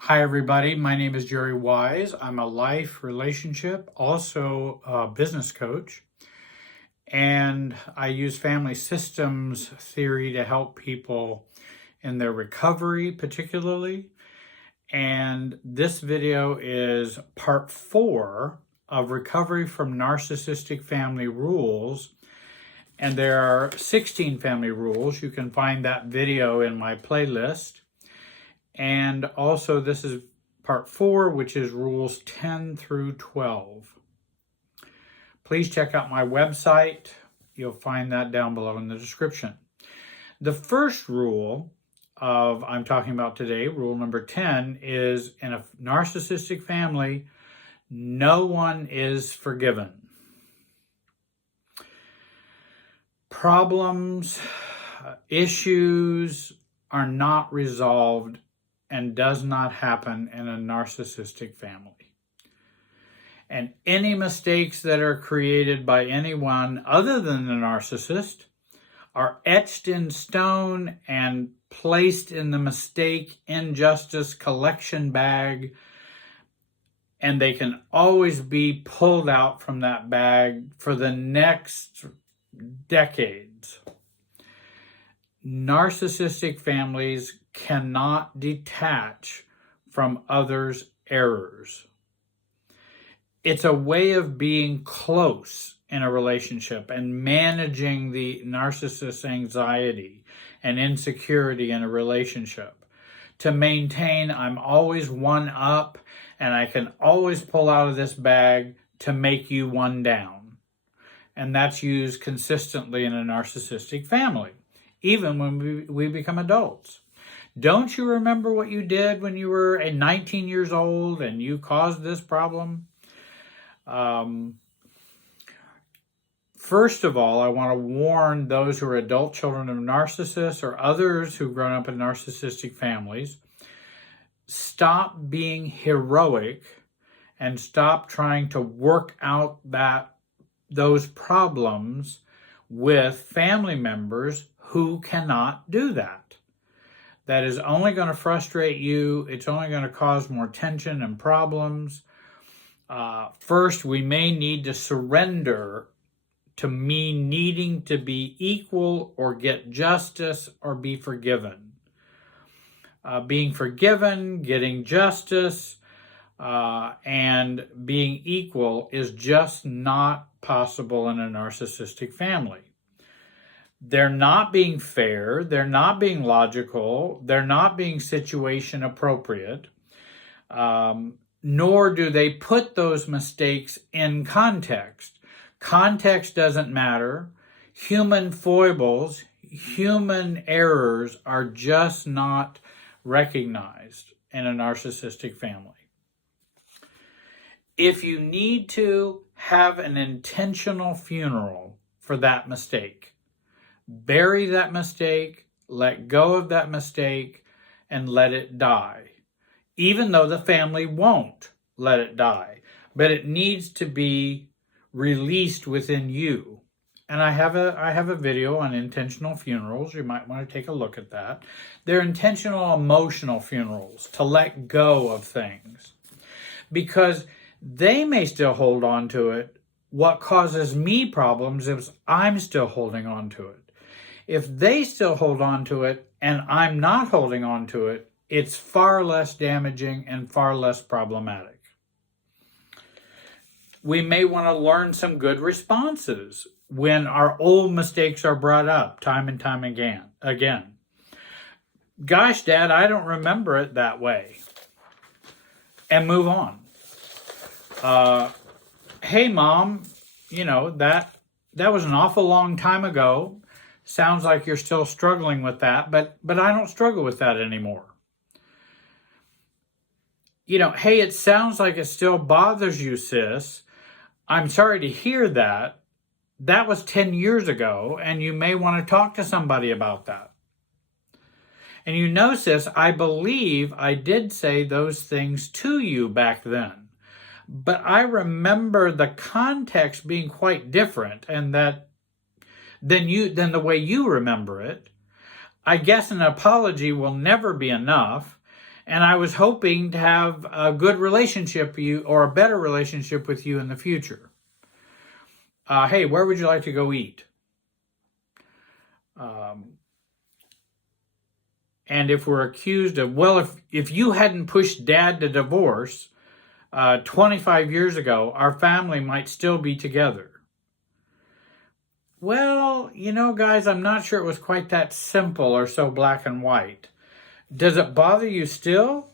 Hi, everybody. My name is Jerry Wise. I'm a life, relationship, also a business coach. And I use family systems theory to help people in their recovery, particularly. And this video is part 4 of recovery from narcissistic family rules. And there are 16 family rules. You can find that video in my playlist. And also this is part 4, which is rules 10 through 12. Please check out my website. You'll find that down below in the description. The first rule I'm talking about today, rule number 10, is in a narcissistic family, no one is forgiven. Problems, issues are not resolved and does not happen in a narcissistic family. And any mistakes that are created by anyone other than the narcissist are etched in stone and placed in the mistake, injustice collection bag, and they can always be pulled out from that bag for the next decades. Narcissistic families cannot detach from others' errors. It's a way of being close in a relationship and managing the narcissist's anxiety and insecurity in a relationship. To maintain, I'm always one up and I can always pull out of this bag to make you one down. And that's used consistently in a narcissistic family, even when we become adults. Don't you remember what you did when you were 19 years old and you caused this problem? First of all, I want to warn those who are adult children of narcissists or others who've grown up in narcissistic families, stop being heroic and stop trying to work out those problems with family members who cannot do that. That is only going to frustrate you. It's only going to cause more tension and problems. First, we may need to surrender to me needing to be equal or get justice or be forgiven. Being forgiven, getting justice, and being equal is just not possible in a narcissistic family. They're not being fair, they're not being logical, they're not being situation appropriate, nor do they put those mistakes in context. Context doesn't matter. Human foibles, human errors are just not recognized in a narcissistic family. If you need to have an intentional funeral for that mistake, bury that mistake, let go of that mistake, and let it die. Even though the family won't let it die, but it needs to be released within you. And I have a video on intentional funerals. You might want to take a look at that. They're intentional emotional funerals, to let go of things. Because they may still hold on to it. What causes me problems is I'm still holding on to it. If they still hold on to it and I'm not holding on to it, it's far less damaging and far less problematic. We may want to learn some good responses when our old mistakes are brought up time and time again. Gosh, Dad, I don't remember it that way. And move on. Hey, Mom, that was an awful long time ago. Sounds like you're still struggling with that, but I don't struggle with that anymore. Hey, it sounds like it still bothers you, sis. I'm sorry to hear that. That was 10 years ago, and you may want to talk to somebody about that. And you notice, I believe I did say those things to you back then. But I remember the context being quite different and that than the way you remember it. I guess an apology will never be enough. And I was hoping to have a good relationship with you, or a better relationship with you in the future. Hey, where would you like to go eat? And if we're accused of, well, if you hadn't pushed Dad to divorce 25 years ago, our family might still be together. Well, guys, I'm not sure it was quite that simple or so black and white. Does it bother you still?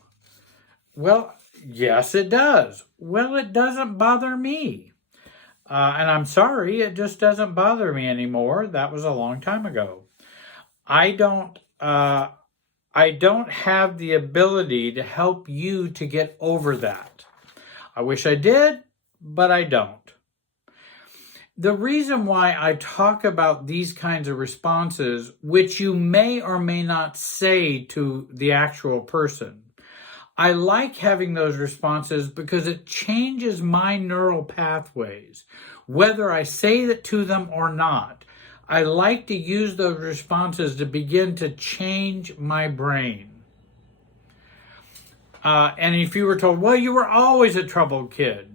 Well, yes, it does. Well, it doesn't bother me. And I'm sorry, it just doesn't bother me anymore. That was a long time ago. I don't have the ability to help you to get over that. I wish I did, but I don't. The reason why I talk about these kinds of responses, which you may or may not say to the actual person, I like having those responses because it changes my neural pathways, whether I say that to them or not. I like to use those responses to begin to change my brain. And if you were told, well, you were always a troubled kid,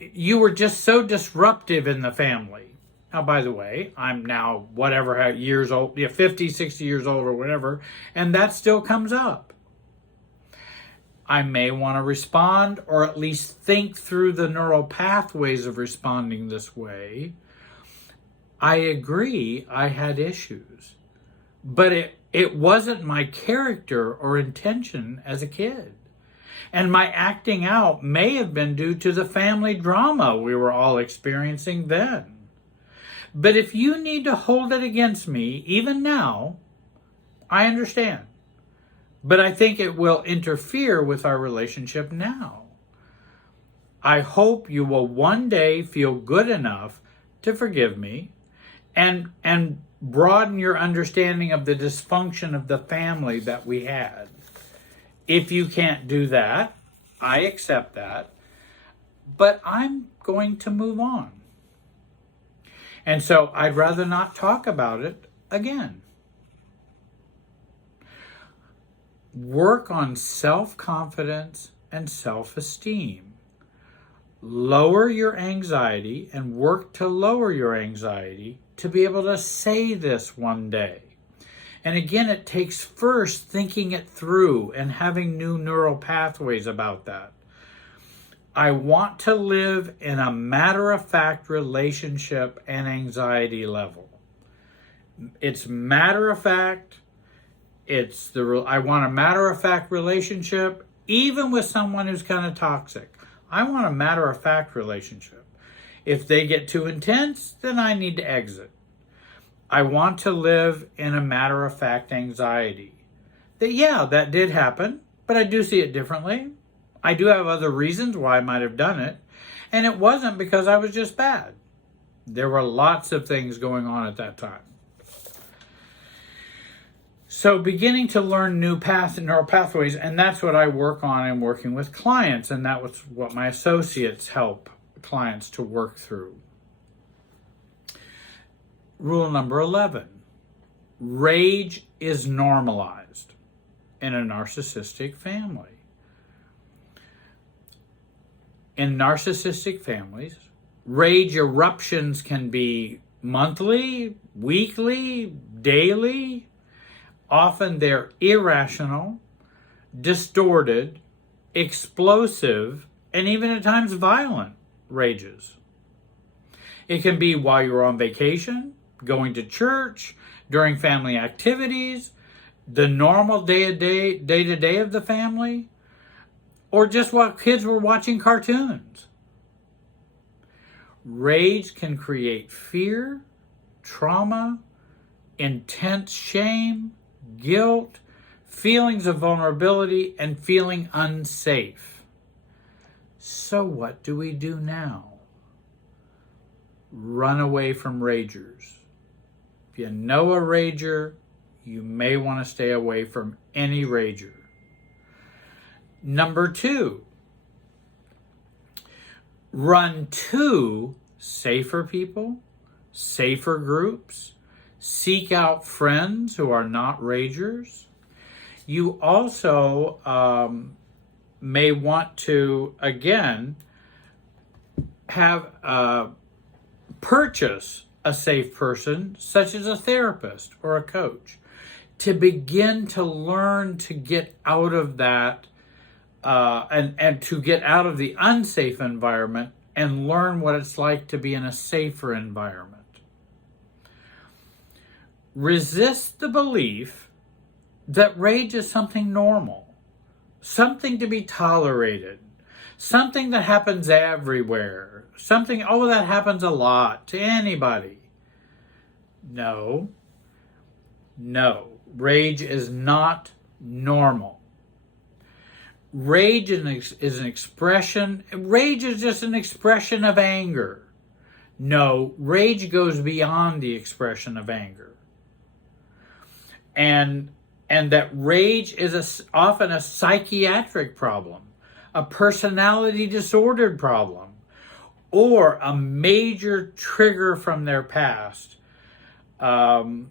you were just so disruptive in the family. Now, by the way, I'm now whatever years old, 50, 60 years old or whatever, and that still comes up. I may want to respond or at least think through the neural pathways of responding this way. I agree I had issues, but it wasn't my character or intention as a kid. And my acting out may have been due to the family drama we were all experiencing then. But if you need to hold it against me, even now, I understand. But I think it will interfere with our relationship now. I hope you will one day feel good enough to forgive me and broaden your understanding of the dysfunction of the family that we had. If you can't do that, I accept that, but I'm going to move on. And so I'd rather not talk about it again. Work on self-confidence and self-esteem. Lower your anxiety and work to lower your anxiety to be able to say this one day. And again, it takes first thinking it through and having new neural pathways about that. I want to live in a matter-of-fact relationship and anxiety level. It's matter-of-fact. I want a matter-of-fact relationship, even with someone who's kind of toxic. I want a matter-of-fact relationship. If they get too intense, then I need to exit. I want to live in a matter-of-fact anxiety. That did happen, but I do see it differently. I do have other reasons why I might have done it, and it wasn't because I was just bad. There were lots of things going on at that time. So beginning to learn new neural pathways, and that's what I work on in working with clients, and that was what my associates help clients to work through. Rule number 11, rage is normalized in a narcissistic family. In narcissistic families, rage eruptions can be monthly, weekly, daily. Often they're irrational, distorted, explosive, and even at times violent rages. It can be while you're on vacation, going to church, during family activities, the normal day-to-day of the family, or just while kids were watching cartoons. Rage can create fear, trauma, intense shame, guilt, feelings of vulnerability, and feeling unsafe. So what do we do now? Run away from ragers. If you know a rager, you may want to stay away from any rager. Number 2, run to safer people, safer groups. Seek out friends who are not ragers. You also may want to, again, have purchase a safe person, such as a therapist or a coach, to begin to learn to get out of that and to get out of the unsafe environment and learn what it's like to be in a safer environment. Resist the belief that rage is something normal, something to be tolerated, something that happens everywhere, something, oh, that happens a lot to anybody. No, rage is not normal. Rage is an expression. Rage is just an expression of anger. No, rage goes beyond the expression of anger. And that rage is often a psychiatric problem, a personality disordered problem, or a major trigger from their past, and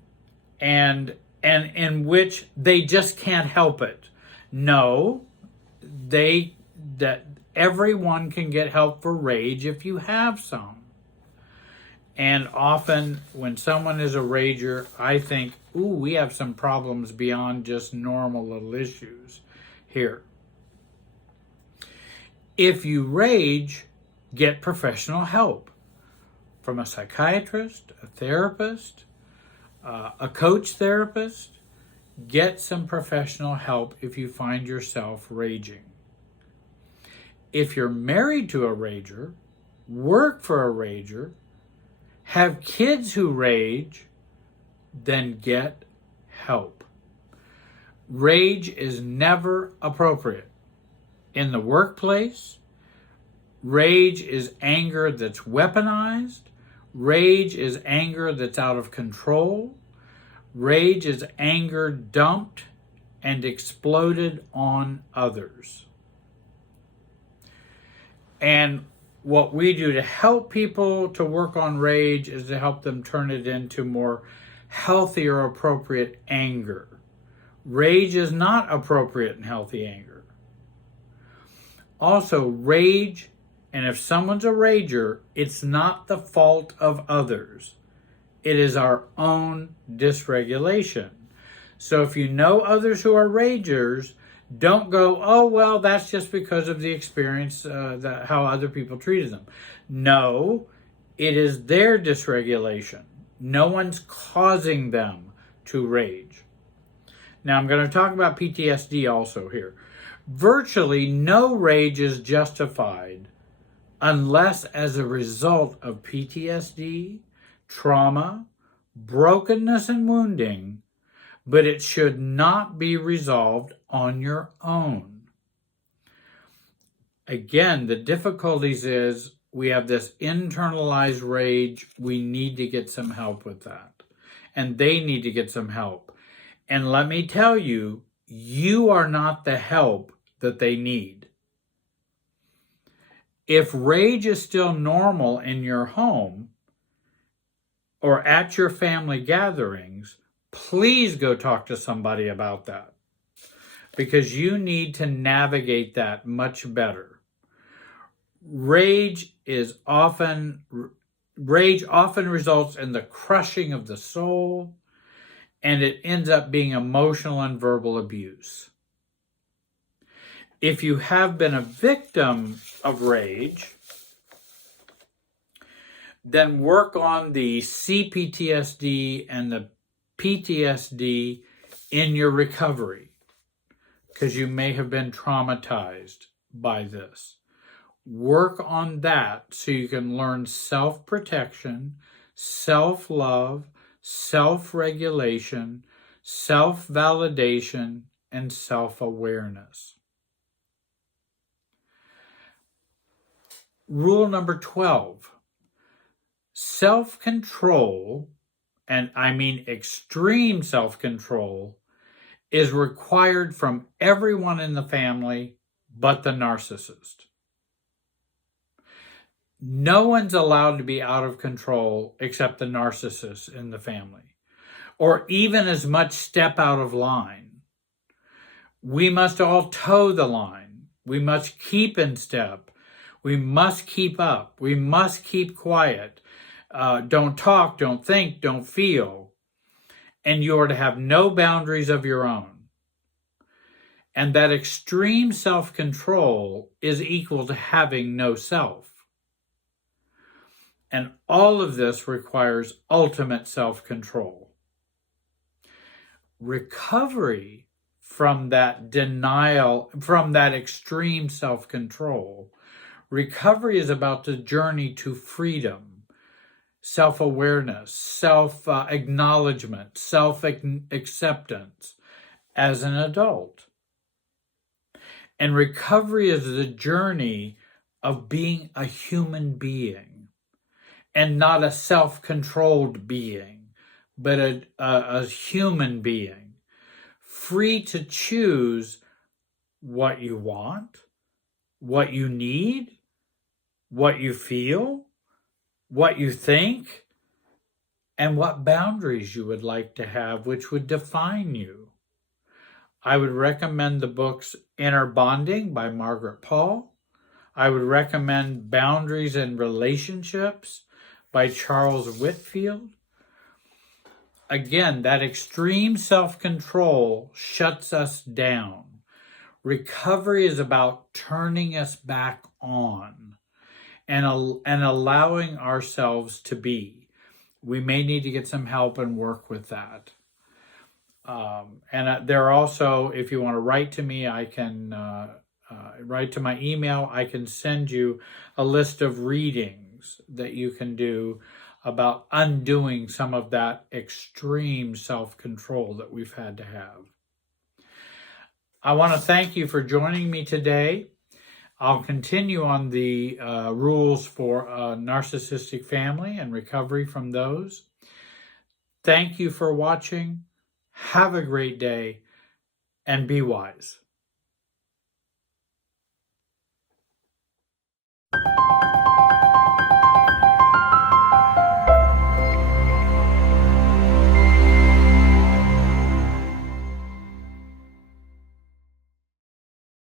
in which they just can't help it. No, that everyone can get help for rage if you have some. And often when someone is a rager, I think, ooh, we have some problems beyond just normal little issues here. If you rage, get professional help from a psychiatrist, a therapist, a coach therapist. Get some professional help if you find yourself raging. If you're married to a rager, work for a rager, have kids who rage, then get help. Rage is never appropriate. In the workplace, rage is anger that's weaponized. Rage is anger that's out of control. Rage is anger dumped and exploded on others. And what we do to help people to work on rage is to help them turn it into more healthy or appropriate anger. Rage is not appropriate and healthy anger. Also, rage, and if someone's a rager, it's not the fault of others. It is our own dysregulation. So if you know others who are ragers, don't go, oh, well, that's just because of the experience, how other people treated them. No, it is their dysregulation. No one's causing them to rage. Now, I'm going to talk about PTSD also here. Virtually no rage is justified unless as a result of PTSD, trauma, brokenness, and wounding, but it should not be resolved on your own. Again, the difficulties is we have this internalized rage. We need to get some help with that. And they need to get some help. And let me tell you, you are not the help that they need. If rage is still normal in your home or at your family gatherings, please go talk to somebody about that, because you need to navigate that much better. Rage often results in the crushing of the soul, and it ends up being emotional and verbal abuse. If you have been a victim of rage, then work on the CPTSD and the PTSD in your recovery, because you may have been traumatized by this. Work on that so you can learn self-protection, self-love, self-regulation, self-validation, and self-awareness. Rule number 12. Self-control and I mean extreme self-control, is required from everyone in the family but the narcissist. No one's allowed to be out of control except the narcissist in the family, or even as much step out of line. We must all toe the line. We must keep in step. We must keep up. We must keep quiet. Don't talk, don't think, don't feel. And you are to have no boundaries of your own. And that extreme self-control is equal to having no self. And all of this requires ultimate self-control. Recovery from that denial, from that extreme self-control, recovery is about the journey to freedom, self-awareness, self-acknowledgement, self-acceptance as an adult. And recovery is the journey of being a human being, and not a self-controlled being, but a human being, free to choose what you want, what you need, what you feel, what you think, and what boundaries you would like to have, which would define you. I would recommend the books Inner Bonding by Margaret Paul. I would recommend Boundaries and Relationships by Charles Whitfield. Again, that extreme self-control shuts us down. Recovery is about turning us back on and allowing ourselves to be. We may need to get some help and work with that. There are also, if you want to write to me, I can write to my email. I can send you a list of readings that you can do about undoing some of that extreme self-control that we've had to have. I want to thank you for joining me today. I'll continue on the rules for a narcissistic family and recovery from those. Thank you for watching. Have a great day and be wise.